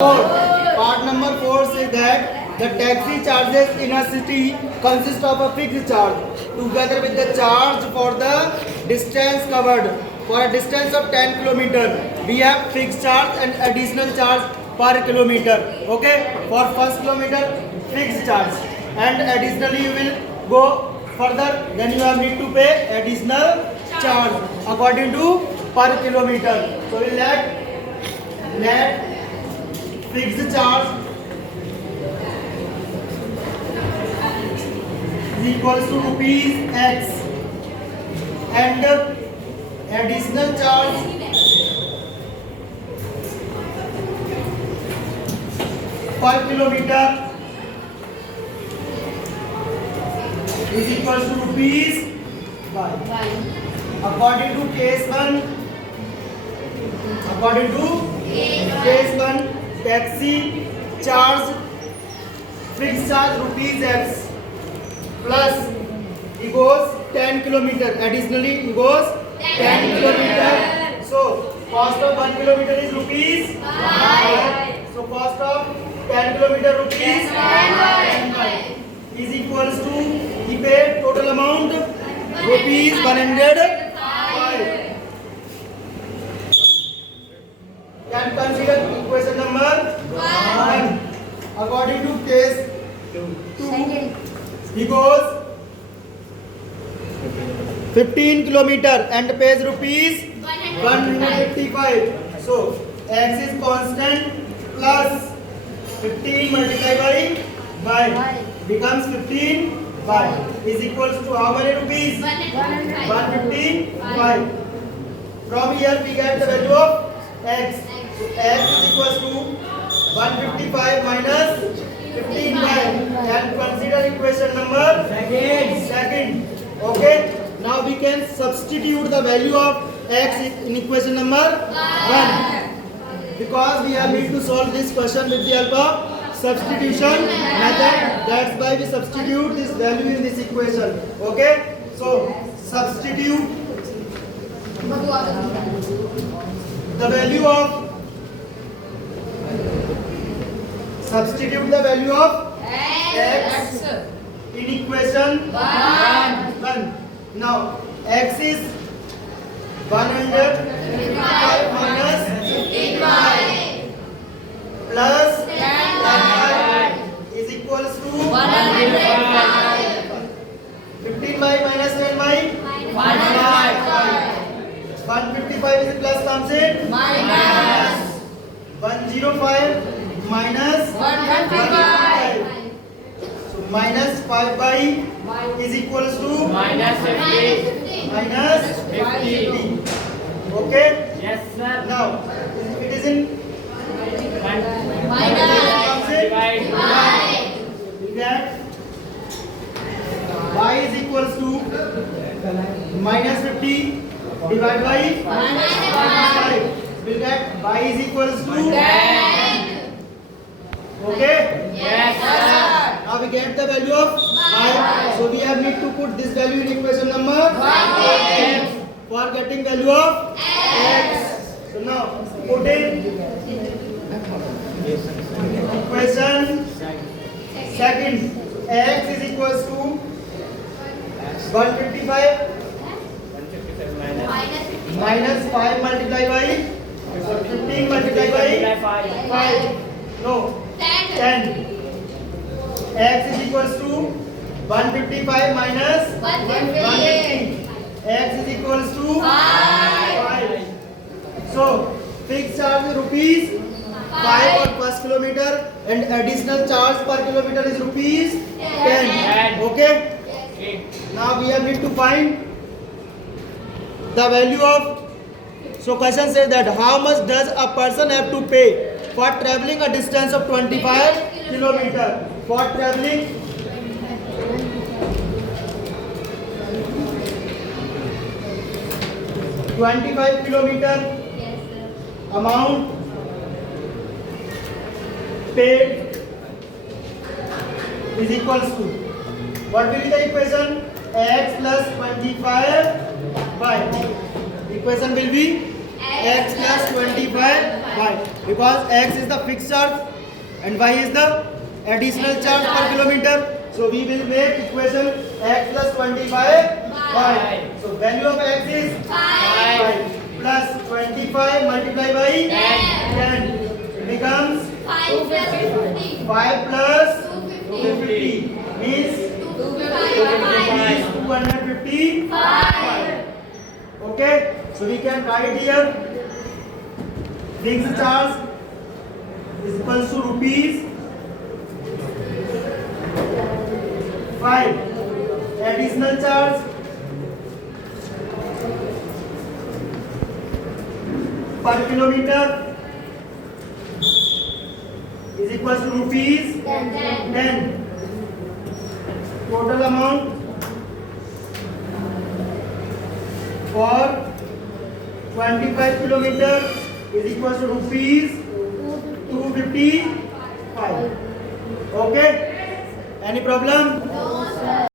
Part number 4 says that the taxi charges in a city consist of a fixed charge together with the charge for the distance covered. For a distance of 10 km, we have fixed charge and additional charge per kilometer. Okay, for first kilometer fixed charge, and additionally you will go further, then you have need to pay additional charge according to per kilometer. So we let fixed charge is equals to rupees X and additional charge per kilometer is equals to rupees Y. According to case 1, taxi charge fixed charge rupees X plus he goes 10 km. Additionally he goes 10 km. So cost of 1 km is rupees Y. So cost of 10 km rupees Y is equals to he paid total amount rupees 105. Can consider equation number 1. According to case 2, he goes 15 km and pays rupees 155. So X is constant plus 15 multiplied by Y becomes 15 y is equals to how many rupees? 155. From here we get the value of X. So X is equals to 155 minus 15y. Can consider equation number second. Okay. Now we can substitute the value of X in equation number 1. Because we have need to solve this question with the help of substitution method. That's why we substitute this value in this equation. Okay. So substitute the value of X in equation 1. Now X is 155 minus 15y plus 10y is equals to 105. 15y minus 10y 155 is plus comes in minus 105 minus 155. So minus 5 by is equals to minus 50. minus 50. Okay. Yes, sir. Now it is in Divide. we get y is equals to minus 50 divided by minus 5. We'll get y is equals to 10. Okay? Yes, sir. Now we get the value of y. So we have need to put this value in equation number 10 for getting value of x. So now put in equation second. X is equals to 155 minus 5 multiplied by 15 multiplied by 5. No, 10. X is equals to 155 minus 150. X is equals to 5. So fixed charge is rupees 5 for first kilometer and additional charge per kilometer is rupees 10. Okay. Now we have need to find the value of. So question says that how much does a person have to pay for traveling a distance of 25 kilometer? For traveling 25 kilometer, amount paid is equals to, what will be the equation? X plus 25 y. Equation will be x plus 25y. because x is the fixed charge and y is the additional charge per kilometer. So we will make equation x plus 25 y. So value of x is 5 plus 25 multiplied by 10. It becomes 5 plus 250 means 255. Okay, so we can write here fixed charge is equals to rupees 5. Additional charge per kilometer is equals to rupees 10. Total amount for 25 kilometer is equals to rupees 255. Okay? Any problem? No, sir.